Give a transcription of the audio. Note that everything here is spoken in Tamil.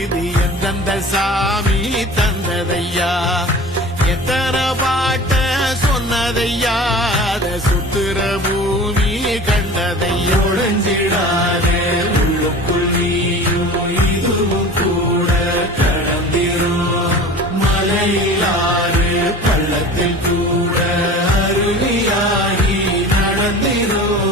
இது எந்தெந்த சாமி தந்ததையா எத்தனை பாட்ட சொன்னதையா அத சுத்துற பூமி கண்டதையா ஒழிஞ்சிடாதே உள்ளுக்குள் நீயும் இதுவும் கூட கடந்திரும் மலையிலாறு பள்ளத்தில் கூட அருவியாகி நடந்திரும்